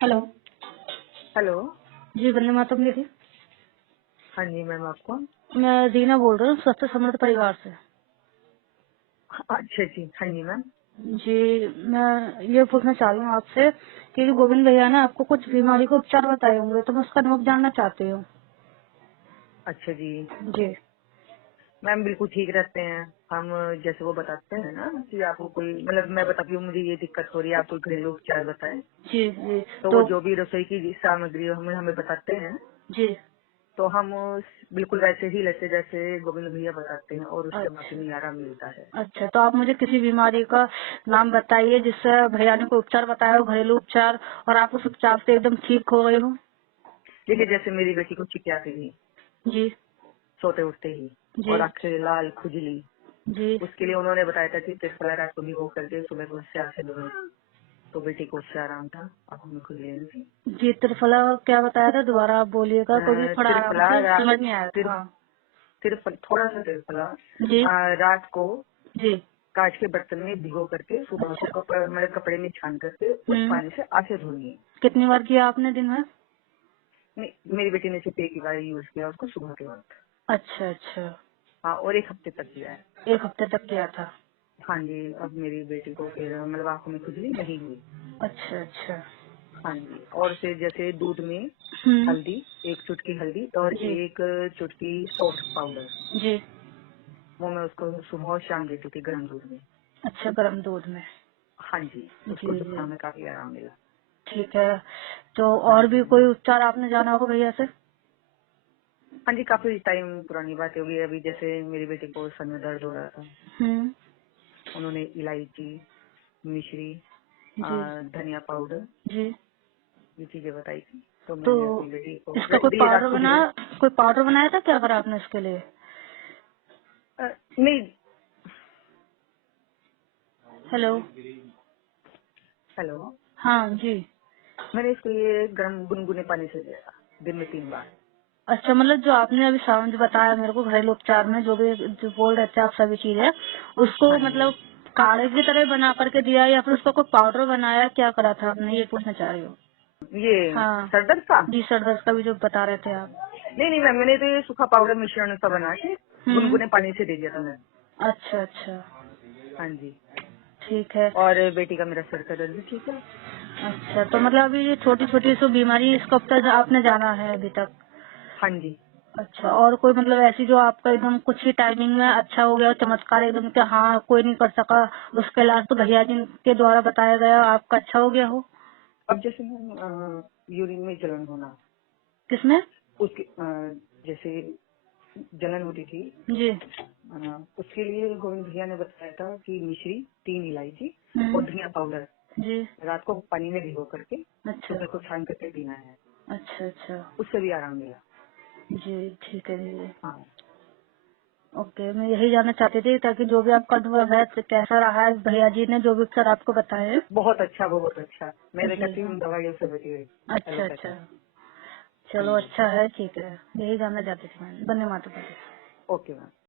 Hello. Hello. जी, वंदे मातरम दीदी। हाँ जी ma'am, आपको। मैं रीना बोल रही हूँ स्वस्थ समृद्ध परिवार से। अच्छा जी, हाँ जी मैम। जी, मैं ये पूछना चाह रही हूँ आपसे कि गोविंद भैया ने आपको कुछ बीमारी को उपचार बताए होंगे, तो मैं उसका नाम जानना चाहती हूँ। अच्छा जी जी मैम, बिल्कुल ठीक रहते हैं हम। जैसे वो बताते हैं ना कि आपको कोई मतलब मैं बताती हूँ मुझे ये दिक्कत हो रही है, आप कोई घरेलू उपचार बताए, जी जी। तो वो तो जो भी रसोई की सामग्री हमें हमें बताते हैं, जी। तो हम बिल्कुल वैसे ही लेते जैसे गोविंद भैया बताते हैं, और उससे अच्छा हमें आराम मिलता है। अच्छा, तो आप मुझे किसी बीमारी का नाम बताइए जिससे भैया ने कोई उपचार बताया हो, घरेलू उपचार, और आप उस उपचार से एकदम ठीक हो गए हो। देखिए, जैसे मेरी बेटी को चिकिया थी जी सोते उठते ही, और जी आंखें लाल खुजली, जी उसके लिए उन्होंने बताया था कि त्रिफला रात को भिगो करके सुबह को उससे आंखें धोए, तो बेटी को उससे आराम था। अब हमें खुजली नहीं थी। जी। त्रिफला क्या बताया था, दोबारा आप बोलिएगा, क्योंकि थोड़ा आराम त्रिफला से समझ नहीं आया था। हाँ। त्रिफल थोड़ा सा त्रिफला जी रात को जी। कांच के बर्तन में भिगो करके सुबह को अच्छा। मेरे कपड़े में छान करके उस पानी से आंखें धोनी है। कितनी बार किया आपने दिन में? मेरी बेटी ने सिर्फ एक ही बार यूज किया उसको, सुबह के वक्त। अच्छा अच्छा। हाँ, और 1 हफ्ते तक किया है। एक हफ्ते तक किया था। हाँ जी, अब मेरी बेटी को फिर मतलब आंखों में खुजली नहीं हुई। अच्छा अच्छा। हाँ जी, और फिर जैसे दूध में हम्म। हल्दी, 1 चुटकी हल्दी और जी 1 चुटकी सौंफ पाउडर, जी। वो मैं उसको सुबह और शाम देती थी गर्म दूध में। अच्छा, गर्म दूध में। हाँ जी, उसको जी जी। जुकाम में काफी आराम मिला। ठीक है। तो हाँ और भी जी। कोई उपचार आपने जाना होगा भैया से? हाँ जी, काफी टाइम पुरानी बात होगी। अभी जैसे मेरी बेटी को सर में दर्द हो रहा था, हम्म। उन्होंने इलायची, मिश्री, जी धनिया पाउडर, जी। ये चीजें बताई थी, तो तो मैंने अपनी बेटी को इसका कोई दिए पाउडर रात को बना, भिगो। कोई पाउडर बनाया था क्या करा आपने इसके लिए? नहीं। हेलो। हेलो। हाँ जी। मैंने इसको ये गर्म गुनगुने पानी से दिया था, दिन में 3 बार। अच्छा, मतलब जो आपने अभी साउंड बताया मेरे को घरेलू उपचार में जो भी जो बोल रहे थे आप सभी चीजें, उसको हाँ जी। मतलब काढ़े की तरह बना करके दिया या फिर उसका कोई पाउडर बनाया, क्या करा था आपने, ये पूछना चाह रही हूँ। ये हाँ सर दर्द का। जी, सर दर्द का भी जो बता रहे थे आप। नहीं नहीं मैम, मैंने तो ये सूखा पाउडर मिश्रण सा बना के हम्म। गुनगुने पानी से दे दिया था मैंने। अच्छा अच्छा। हाँ जी। ठीक है। और बेटी का मेरा सर का दर्द भी ठीक है। अच्छा, तो मतलब अभी ये छोटी छोटी सी बीमारी इसका अब तक आपने जाना है अभी तक? हाँ जी। अच्छा, और कोई मतलब ऐसी जो आपका एकदम कुछ ही टाइमिंग में अच्छा हो गया, चमत्कार एकदम कि हाँ कोई नहीं कर सका, उसका इलाज तो भैया जी के द्वारा बताया गया, आपका अच्छा हो गया हो? अब जैसे मैम यूरिन में जलन होना, किसमें? उसके जैसे जलन होती थी, जी। उसके लिए गोविंद भैया ने बताया था कि मिश्री, 3 इलायची और हम्म। धनिया पाउडर जी। रात को पानी में भिगो करके अच्छा सुबह को छान करके पीना है, अच्छा। अच्छा। उससे भी आराम मिला। जी ठीक है जी। हाँ। ओके, मैं यही जानना चाहती थी ताकि जो भी आपका अनुभव है तो कैसा रहा है, भैया जी ने जो भी उपचार आपको बताए। बहुत अच्छा, बहुत अच्छा। मेरे जी। कहती हूँ दवाइयों से बची हुई अच्छा एलोपैथी। अच्छा। चलो हाँ जी। अच्छा है, ठीक है, यही जानना चाहती थी मैं। धन्यवाद। Okay ma'am.